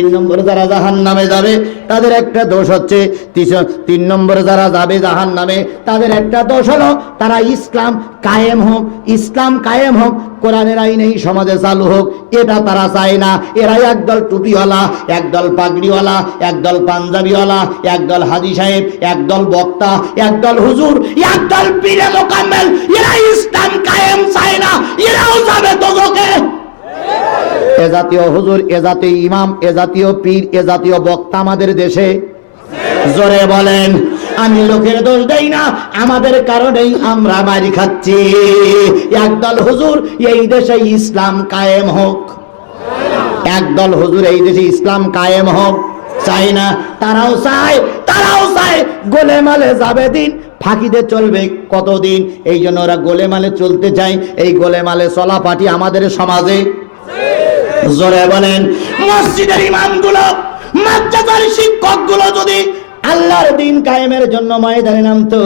তিন নম্বর যারা জাহান নামে যাবে, তাদের একটা দোষ হচ্ছে তিন নম্বর যারা যাবে জাহান নামে তাদের একটা দোষ হলো, তারা ইসলাম কায়েম হোক, ইসলাম কায়েম হোক, কোরআনের আইন এই সমাজে চালু হোক, এটা তারা চায় না। এরা একদল টুপিওয়ালা, একদল পাগড়িওয়ালা, একদল পাঞ্জাবিওয়ালা, একদল হাজি সাহেব, একদল বক্তা, একদল হুজুর, একদল পীরে মোকাম্মেল এরা ইসলাম কায়েম চায় না, এরাও যাবে তোকে এ জাতীয় হুজুর, এ জাতীয় ইমাম, এ জাতীয় পীর, এ জাতীয় বক্তা আমাদের দেশে। জোরে বলেন, আমি লোকের দোষ দেই না, আমাদের কারণেই আমরা মারি খাচ্ছি। একদল হুজুর, এই দেশে ইসলাম কায়েম হোক। একদল হুজুর, এই দেশে ইসলাম কায়েম হোক। চাই না, তারাও চায় তারাও চায় গোলেমালে যাবে দিন, ফাঁকিতে চলবে কতদিন? এই জন্য ওরা গোলেমালে চলতে চায়, এই গোলেমালে চলা পাটি আমাদের সমাজে। জোরে বলেন, মসজিদের ইমামগুলো, মাদ্রাসার শিক্ষকগুলো যদি আল্লাহর দিন কায়েমের জন্য ময়দানে নামতো,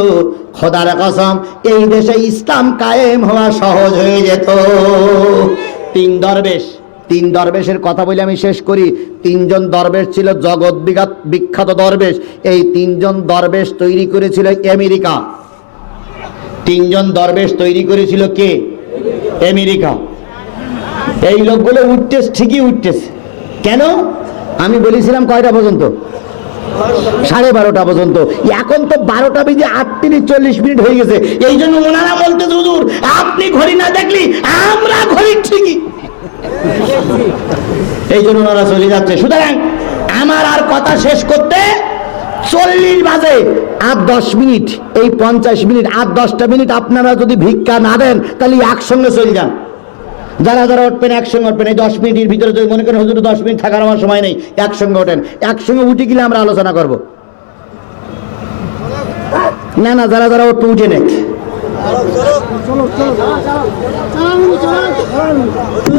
খোদার কসম, এই দেশে ইসলাম কায়েম হওয়া সহজ হয়ে যেত। তিন দরবেশ, তিন দরবেশের কথা বলে আমি শেষ করি। তিনজন দরবেশ ছিল জগৎ বিখ্যাত বিখ্যাত দরবেশ। এই তিনজন দরবেশ তৈরি করেছিল আমেরিকা। তিনজন দরবেশ তৈরি করেছিল কে? আমেরিকা। এই লোকগুলো উঠতেছে, ঠিকই উঠতেছে। কেন? আমি বলেছিলাম কয়টা পর্যন্ত? সাড়ে বারোটা পর্যন্ত। এখন তো বারোটা বেজে আটত্রিশ, চল্লিশ মিনিট হয়ে গেছে। এই জন্য ওনারা বলতে হুজুর, আপনি ঘড়ি না দেখলি, আমরা ঘড়ি ঠিকই। এই জন্য ওনারা চলে যাচ্ছে। সুতরাং আমার আর কথা শেষ করতে চল্লিশ বাজে আর দশ মিনিট, এই পঞ্চাশ মিনিট আর দশটা মিনিট আপনারা যদি ভিক্ষা না দেন, তাহলে একসঙ্গে চলে যান। যারা যারা উঠবেন, একসঙ্গে উঠবেন। এই দশ মিনিটের ভিতরে যদি মনে করেন, হুজুর, দশ মিনিট থাকার আমার সময় নেই, একসঙ্গে ওঠেন। একসঙ্গে উঠে গেলে আমরা আলোচনা করব। না না, যারা যারা উঠবে, উঠে নেক।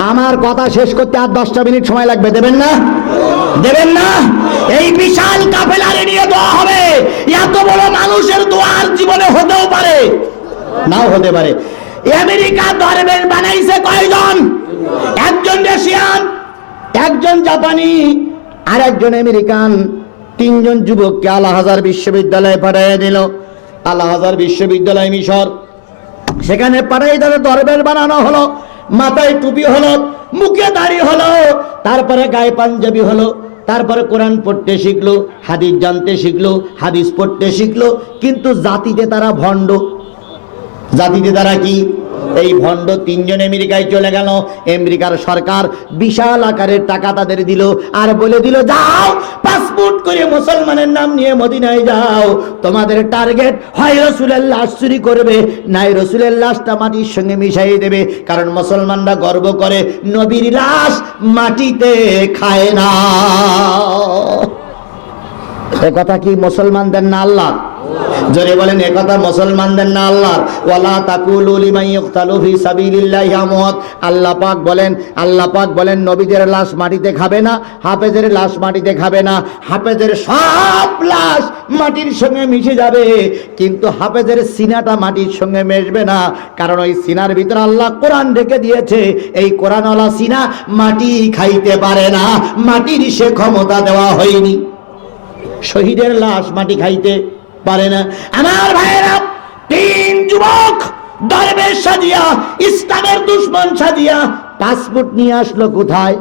আমার কথা শেষ করতে আর দশটা মিনিট সময় লাগবে, দেবেন না? দেবেন না? এই বিশাল কাফেলারে নিয়ে দোয়া হবে। এত বড় মানুষের দোয়ার জীবনে হতেও পারে। নাও হতে পারে। আমেরিকা দরবেশ বানাইছে কয়জন? একজন রাশিয়ান, একজন জাপানি আর একজন আমেরিকান। তিনজন যুবককে আল্লাহ হাজার বিশ্ববিদ্যালয়ে পাঠিয়ে দিল। আল্লাহ হাজার বিশ্ববিদ্যালয় মিশর। সেখানে পাঠাই তাদের দরবেশ বানানো হলো, মাথায় টুপি হলো, মুখে দাড়ি হলো, তারপরে গায়ে পাঞ্জাবি হলো, তারপরে কোরআন পড়তে শিখলো, হাদিস জানতে শিখলো, হাদিস পড়তে শিখলো, কিন্তু জাতিতে তারা ভণ্ড। জাতিতে তারা কি? এই ভণ্ড তিনজন আমেরিকায় চলে গেল। আমেরিকার সরকার বিশাল আকারের টাকা তাদের দিল আর বলে দিল, যাও, পাসপোর্ট করে মুসলমানের নাম নিয়ে মদিনায় যাও। তোমাদের টার্গেট হয় রসুলের লাশ চুরি করবে। নাই রসুলের লাশটা মাটির সঙ্গে মিশাই দেবে। কারণ মুসলমানরা গর্ব করে, নবীর লাশ মাটিতে খায় না। এ কথা কি মুসলমানদের না আল্লাহ? জোরে বলেন, একথা মুসলমানদের না আল্লাহ? ওয়ালা তাকুলু লিমান ফি সাবিলিল্লাহি আমওয়াত। আল্লাহ পাক বলেন, আল্লাহ পাক বলেন, নবীদের লাশ মাটিতে খাবে না, হাফেজের লাশ মাটিতে খাবে না। হাফেজের সব লাশ মাটির সঙ্গে মিশে যাবে, কিন্তু হাফেজের সিনাটা মাটির সঙ্গে মিশবে না। কারণ ওই সিনার ভিতরে আল্লাহ কোরআন রেখে দিয়েছে, এই কোরআনওয়ালা সিনা মাটি খাইতে পারে না, মাটির সে ক্ষমতা দেওয়া হয়নি। শহীদের লাশ মাটি খাইতে পারে না। আমার ভাইয়েরা, তিন যুবক দরবেশ সাজিয়া, ইসলামের দুশ্মন সাজিয়া, পাসপোর্ট নিয়ে আসলো কোথায়?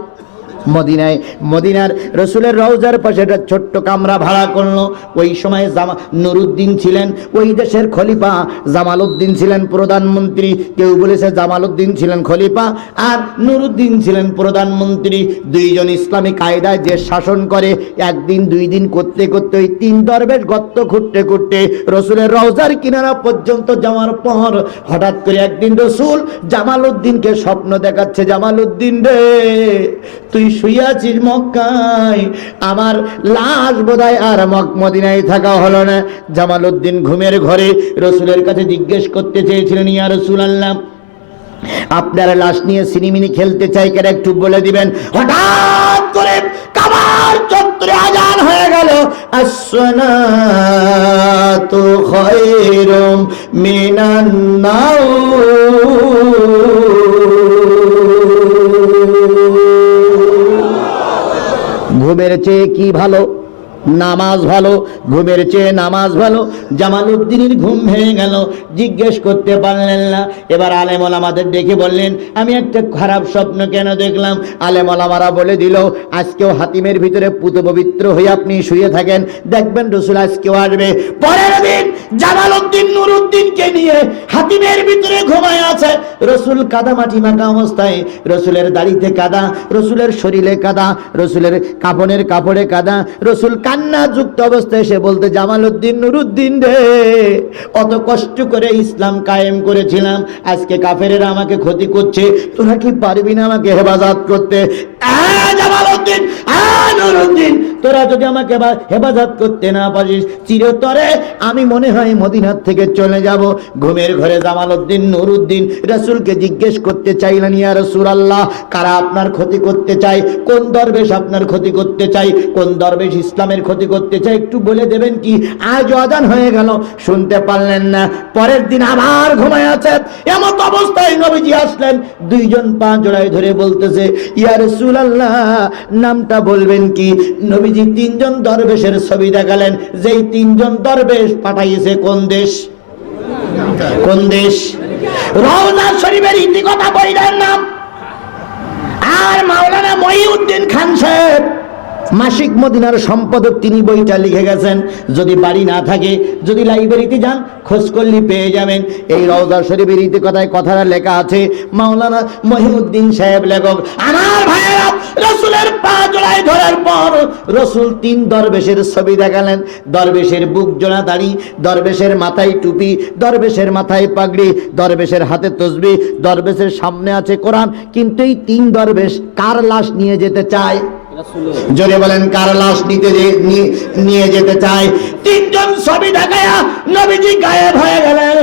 মদিনায়। মদিনার রসুলের রওজার পাশে একটা ছোট্ট কামরা ভাড়া করল। ওই সময় জামা নুরুদ্দিন ছিলেন, ওই দেশের খলিফা জামাল উদ্দিন ছিলেন প্রধানমন্ত্রী। কেউ বলেছে জামাল উদ্দিন ছিলেন খলিফা, আর নুরুদ্দিন ছিলেন প্রধানমন্ত্রী। দুইজন ইসলামী কায়দায় যে শাসন করে, একদিন দুই দিন করতে করতে ওই তিন দরবেশ গর্ত খুঁটতে খুঁটতে রসুলের রওজার কিনারা পর্যন্ত যাওয়ার পর হঠাৎ করে একদিন রসুল জামাল উদ্দিনকে স্বপ্ন দেখাচ্ছে জামাল উদ্দিন রে, তুই শুইয়াছিস মক্কায়? আমার লাশ বোধহয় আর মদিনায় থাকা হলো না। জামাল উদ্দিন ঘুমের ঘরে রসুলের কাছে জিজ্ঞেস করতে চেয়েছিলেন, ইয়া রসুল আল্লাহ আপনার লাশ নিয়ে সিনিমিনি খেলতে চাই কেন? একটু বলে দিবেন। হঠাৎ করে কাবার চত্বরে আজান হয়ে গেল। আসসালাতু খায়রুম মিনান নাউম ঘুমের চেয়ে কি ভালো? নামাজ ভালো, ঘুমের চেয়ে নামাজ ভালো জামাল উদ্দিনের ঘুম ভেঙে গেল। জিজ্ঞেস করতে পারলেন না। এবার আলেমল আমাদের ডেকে বললেন, আমি একটা খারাপ স্বপ্ন কেন দেখলাম? আলেমল আমারা বলে দিল, আজকেও হাতিমের ভিতরে পুত পবিত্র হয়ে আপনি শুয়ে থাকেন। দেখবেন রসুল আজকেও আসবে। পরের দিন জামাল উদ্দিন নুর উদ্দিনকে নিয়ে হাতিমের ভিতরে ঘুমায় আছে। রসুল কাদা মাটি মাখা অবস্থায়। রসুলের দাড়িতে কাদা, রসুলের শরীরে কাদা, রসুলের কাপড়ের কাপড়ে কাদা, রসুল কান্না যুক্ত অবস্থায় সে বলতে জামাল উদ্দিন নুরুদ্দিন রে অত কষ্ট করে ইসলাম কায়েম করেছিলাম। আজকে কাফেরেরা আমাকে ক্ষতি করছে। তোরা কি পারবি না আমাকে হেফাজত করতে? আহ, জামাল উদ্দিন আহ, নুরুদ্দিন তোরা যদি আমাকে হেফাজত করতে না পারিস, চিরতরে আমি মনে হয় মদিনার থেকে চলে যাব। ঘুমের ঘরে জামাল উদ্দিন নুরুদ্দিন রাসূলকে জিজ্ঞেস করতে চাইলেন, ইয়া রাসূল আল্লাহ কারা আপনার ক্ষতি করতে চায়? কোন দরবেশ আপনার ক্ষতি করতে চাই কোন দরবেশ ইসলামের ক্ষতি করতে চায়? একটু বলে দেবেন কি, আজ অজান হয়ে গেল, শুনতে পারলেন না। পরের দিন আবার ঘুমায় আছেন এমত অবস্থায় নবীজি আসলেন, দুইজন পা জোড়ায় ধরে বলতেছে, ইয়া রসুল আল্লাহ নামটা বলবেন কি? নবীজি তিনজন দরবেশের ছবি দেখালেন, যেই তিনজন দরবেশ পাঠাইছে কোন দেশ? কোন দেশ? রওজা শরীফের ইতিকথা বইটার নাম আর মাওলানা মহিউদ্দিন খান সাহেব মাসিক মদিনার সম্পাদক তিনি বইটা লিখে গেছেন, যদি বাড়ি না থাকে, যদি লাইব্রেরিতে যান, খোঁজ করলে পেয়ে যাবেন। এই রওজা শরীফের ইতিকথায় কথাটা লেখা আছে, মাওলানা মহিউদ্দিন সাহেব লেখক, আমার ভাইয়েরা রসুলের পা জোড়ায় ধরার পর রসুল তিন দরবেশের ছবি দেখালেন। দরবেশের বুক জোড়া দাড়ি, দরবেশের মাথায় টুপি, দরবেশের মাথায় পাগড়ি, দরবেশের হাতে তসবি, দরবেশের সামনে আছে কোরআন, কিন্তু এই তিন দরবেশ কার লাশ নিয়ে যেতে চায়? জোরে বলেন কার লাশ নিতে নিয়ে যেতে চায়? তিনজন ছবি দেখায়া নবীজি গায়েব হয়ে গেলেন।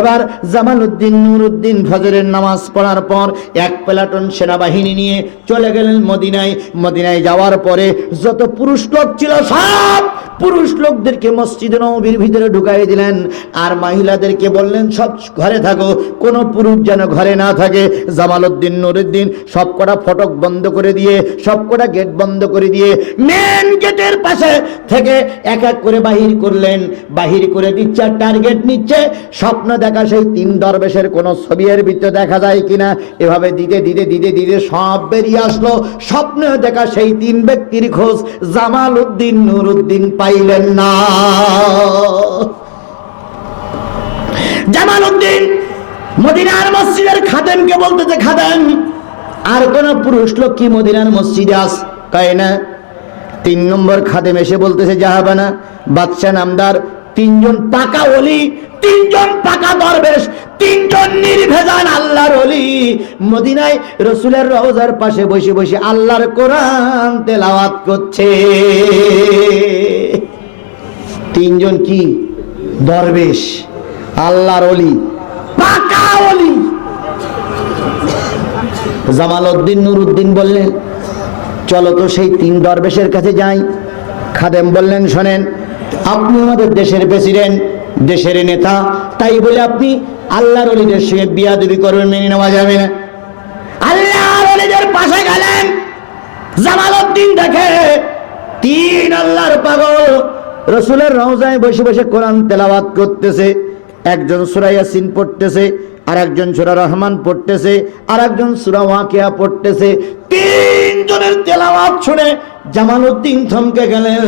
এবার জামাল উদ্দিন নুরুদ্দিন ফজরের নামাজ পড়ার পর এক প্লাটন সেনাবাহিনী নিয়ে চলে গেলেন মদিনায়। মদিনায় যাওয়ার পরে যত পুরুষ লোক ছিল সব পুরুষ লোকদেরকে মসজিদে নবীর ভিতরে ঢুকাই দিলেন। আর মহিলাদেরকে বললেন, সব ঘরে থাকো, কোনো পুরুষ যেন ঘরে না থাকে। জামাল উদ্দিন নুরুদ্দিন সব কটা ফটক বন্ধ করে দিয়ে, সব কটা গেট বন্ধ করে দিয়ে মেন গেটের পাশে থেকে এক এক করে বাহির করলেন। বাহির করে দিচ্ছে টার্গেট নিচ্ছে, স্বপ্ন দেখা সেই তিন দরবেশের কোনো ছবি ভিতরে দেখা যায় কিনা, এভাবে দিতে দিতে দিতে দিতে সব বেরিয়ে আসলো। স্বপ্ন দেখা সেই তিন ব্যক্তির খোঁজ, জামাল উদ্দিন নুরুদ্দিন পাইলেন না। জামাল উদ্দিন, মদিনার মসজিদের খাদেমকে বলতেছে, খাদেম, আর কোন পুরুষ লোক কি মদিনার মসজিদে আস কয় না। তিন নম্বর খাদেম এসে বলতেছে জাহাবানা বাদশাহ নামদার তিনজন পাকা অলি তিনজন পাকা দরবেশ, তিনজন নির্ভেজান আল্লাহর অলি মদিনায় রসুলের রওজার পাশে বসে বসে আল্লাহর কোরআন তেলাওয়াত করছে। তিনজন কি? দরবেশ, আল্লাহর অলি পাকা অলি জামাল উদ্দিন নুরুদ্দিন বললেন, চলো তো সেই তিন দরবেশের কাছে যাই। খাদেম বললেন, শোনেন আপনি আমাদের দেশের প্রেসিডেন্ট দেশের নেতা, তাই বলে আপনি আল্লাহর অলিদের সঙ্গে বিয়াদবি করবেন, মেনে নেওয়া যাবে না। আল্লাহর অলিদের পাশে গেলেন। দেখে তিন আল্লাহর পাগল রসুলের রওজায় বসে বসে কোরআন তেলাওয়াত করতেছে। একজন সুরা ইয়াসিন পড়তেছে আর একজন সুরা রহমান পড়তেছে আর একজন সুরা ওয়াকিয়া পড়তেছে। তিনজনের তেলাওয়াত শুনে জামালউদ্দিন থমকে গেলেন।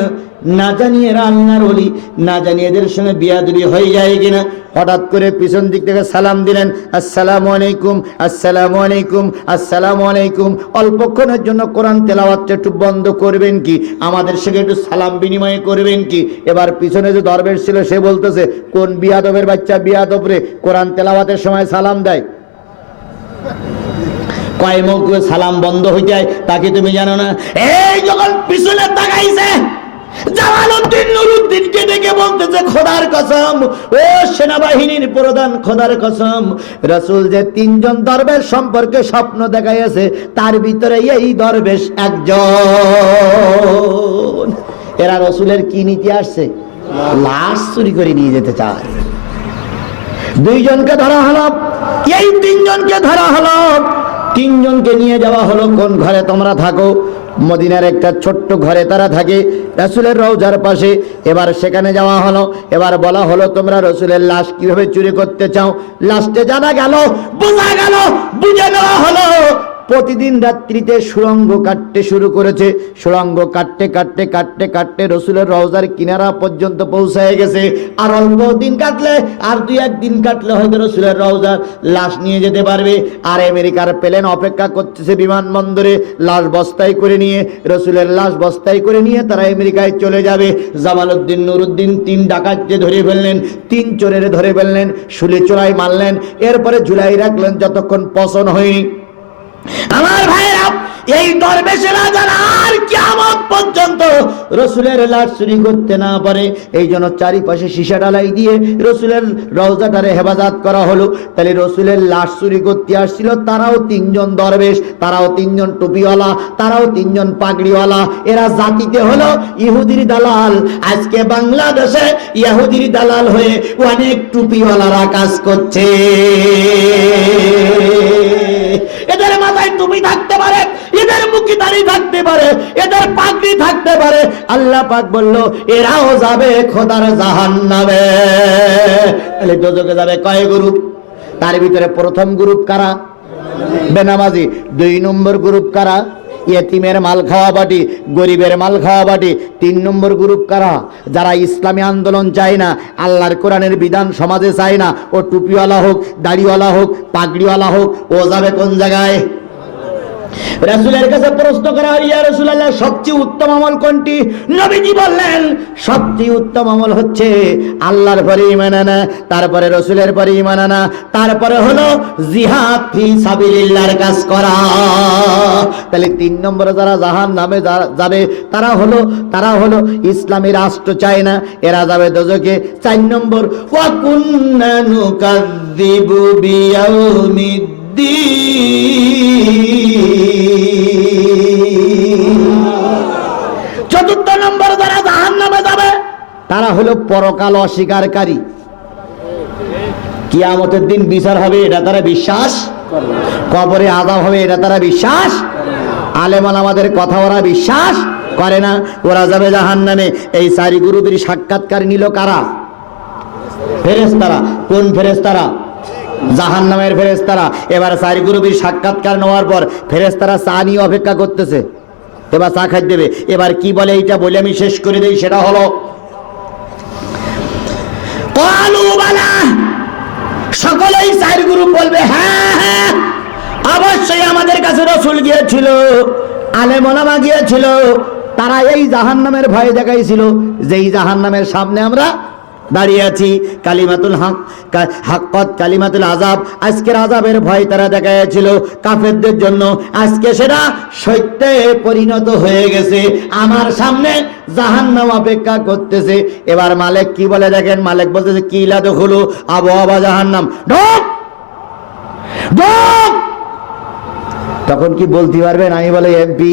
না জানিয়ে রান্নার অলি, না জানিয়ে এদের সঙ্গে বিয়াদুরি হয়ে যায় কিনা। হঠাৎ করে পিছন দিক থেকে সালাম দিলেন, আসসালামু আলাইকুম আসসালামু আলাইকুম আসসালামু আলাইকুম। অল্পক্ষণের জন্য কোরআন তেলাওয়াতটা একটু বন্ধ করবেন কি? আমাদের সঙ্গে একটু সালাম বিনিময় করবেন কি? এবার পিছনে যে দরবেশ ছিল, সে বলতেছে, কোন বিয়াদবের বাচ্চা বিয়াদব রে? কোরআন তেলাওয়াতের সময় সালাম দেয়। কয় মৌকুয়ে সালাম বন্ধ হয়ে যায় তাকে তুমি জানো না? এই যখন পিছনে তাকাইছে, জামালউদ্দিন নুরুদ্দিনকে ডেকে বলতেছে, খোদার কসম, ও সেনাবাহিনীর প্রধান, খোদার কসম, রাসূল যে তিনজন দরবেশ সম্পর্কে স্বপ্ন দেখাইছে তার ভিতরে এই দরবেশ একজন। এরা রসুলের কি নীতি আসছে? লাশ চুরি করে নিয়ে যেতে চায়। দুইজনকে ধরা হলো, এই তিনজনকে ধরা হলো তিনজনকে নিয়ে যাওয়া হলো, কোন ঘরে তোমরা থাকো? মদিনার একটা ছোট্ট ঘরে তারা থাকে, রসুলের রওজার পাশে। এবার সেখানে যাওয়া হলো, এবার বলা হলো, তোমরা রসুলের লাশ কীভাবে চুরি করতে চাও? লাস্টে জানা গেল, বোঝা গেল, বুঝে নেওয়া হলো। প্রতিদিন রাত্রিতে সুড়ঙ্গ কাটতে শুরু করেছে। সুড়ঙ্গ কাটতে কাটতে কাটতে কাটতে রসুলের রওজার কিনারা পর্যন্ত পৌঁছায় গেছে। আর অল্প দিন কাটলে, আর দুই একদিন কাটলে হয়তো রসুলের রওজার লাশ নিয়ে যেতে পারবে। আর আমেরিকার প্লেন অপেক্ষা করতেছে বিমানবন্দরে, লাশ বস্তায় করে নিয়ে। রসুলের লাশ বস্তায় করে নিয়ে তারা আমেরিকায় চলে যাবে। জামালউদ্দিন নুরুদ্দিন তিন ডাকাতকে ধরে ফেললেন, তিন চোরের ধরে ফেললেন, শুলে চোরাই মারলেন। এরপরে ঝুলাই রাখলেন, যতক্ষণ পছন্দ হয়নি। আমার ভাইরা এই দরবেশেরা যেন আর কিয়ামত পর্যন্ত রসুলের লাশ চুরি করতে না পারে। এই জন্য চারিপাশে সীসা ডালাই দিয়ে রসুলের রওজাটারে হেফাজত করা হলো। তাহলে রসুলের লাশ চুরি করতে আসছিল তারাও তিনজন দরবেশ, তারাও তিনজন টুপিওয়ালা, তারাও তিনজন পাগড়িওয়ালা। এরা জাতিতে হলো ইহুদির দালাল। আজকে বাংলাদেশে ইহুদির দালাল হয়ে অনেক টুপিওয়ালারা কাজ করছে। মাথায় টুপি থাকতে পারে, এদের মুখে থাকতে পারে, এদের পাগড়ি থাকতে পারে। আল্লাহ পাক বলল, এরাও যাবে খোদার তাহলে যাবে কয় গ্রুপ? তার ভিতরে প্রথম গ্রুপ কারা? বেনামাজি। দুই নম্বর গ্রুপ কারা? ইয়েতিমের মাল খাওয়া বাটি গরিবের মাল খাওয়া বাটি তিন নম্বর গ্রুপ কারা? যারা ইসলামী আন্দোলন চায় না, আল্লাহর কোরআনের বিধান সমাজে চায় না, ও টুপিওয়ালা হোক, দাড়িওয়ালা হোক, পাগড়িওয়ালা হোক, ও যাবে কোন জায়গায়? রাসূলের কাছে প্রশ্ন করা হয়, ইয়া রাসূলুল্লাহ, সবচেয়ে উত্তম আমল কোনটি? নবীজি বললেন, সবচেয়ে উত্তম আমল হচ্ছে আল্লাহর পরে ঈমান আনা, তারপরে রাসূলের পরে ঈমান আনা, তারপরে হলো জিহাদ ফি সাবিলিল্লাহর কাজ করা। তাহলে তিন নম্বরে যারা যাবে, তারা হলো তারা হলো ইসলামী রাষ্ট্র চায় না, এরা যাবে চার নম্বর, ওয়া বিয়াউমিদ্দিন। তারা হলো পরকাল অস্বীকারী। কিয়ামতের দিন বিচার হবে, এটা তারা বিশ্বাস কবরে আজাব হবে, এটা তারা বিশ্বাস আলেমান আমাদের কথা ওরা বিশ্বাস করে না। ওরা যাবে জাহান নামে এই সারি গুরুদের সাক্ষাৎকার নিল কারা? ফেরেস্তারা কোন ফেরেস্তারা জাহান নামের ফেরেস্তারা এবার সারি গুরুবির সাক্ষাৎকার নেওয়ার পর ফেরেস্তারা চা নিয়ে অপেক্ষা করতেছে। এবার চা খাই দেবে। এবার কি বলে এইটা বলে আমি শেষ করে দিই, সেটা হলো সকলেই চার গুরু বলবে হ্যাঁ হ্যাঁ। অবশ্যই আমাদের কাছে রসুল গিয়েছিল আলে মোলামা গিয়েছিল, তারা এই জাহান নামের ভয় দেখাইছিল, যেই জাহান নামের সামনে আমরা দাঁড়িয়ে আছি। কালিমাতুল হক হাক্কত কালিমাতুল আজাব আজকের আজাবের ভয় তারা দেখাইছিল কাফেরদের জন্য। আজকে সেটা সত্যে পরিণত হয়ে গেছে। আমার সামনে জাহান্নাম অপেক্ষা করতেছে। এবার মালিক কি বলে দেখেন? মালিক বলতেছে কি হলো আবহাওয়া জাহান্নাম। ঢোক! ঢোক! তখন কি বলতে পারবেন? আমি বলে, এমপি।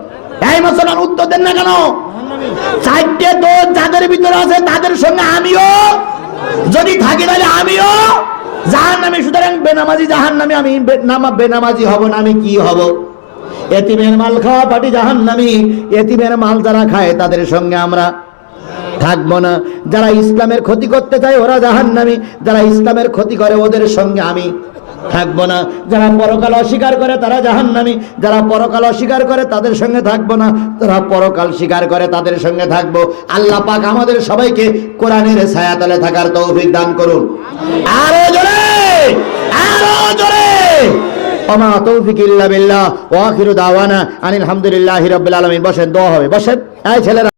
এই মুসলমান উত্তর দেন না কেন? চারটে দোষ যাদের ভিতরে আছে, তাদের সঙ্গে আমিও। যদি থাকি তাহলে আমিও। জাহান নামে সুতরাং বেনামাজি জাহান নামে আমি নামা বেনামাজি হব না, আমি কি হব? এতিমের মাল খাওয়া পাটি জাহান নামি এতিমের মাল যারা খায়, তাদের সঙ্গে আমরা থাকব না। যারা ইসলামের ক্ষতি করতে চায়, ওরা জাহান্নামী। যারা ইসলামের ক্ষতি করে, ওদের সঙ্গে আমি থাকব না। যারা পরকাল অস্বীকার করে তারা জাহান্নামী। যারা পরকাল অস্বীকার করে তাদের সঙ্গে থাকব না। যারা পরকাল স্বীকার করে তাদের সঙ্গে থাকব। আল্লাহ পাক আমাদের সবাইকে কোরআনের ছায়াতলে থাকার তৌফিক দান করুন। আরও জোরে! আরও জোরে! ওমা তৌফিক ইল্লা বিল্লাহ। ওয়া আখিরু দাওয়ানা আনিল হামদুলিল্লাহি রাব্বিল আলামিন। বসেন, দোয়া হবে। বসেন। এই ছেলেরা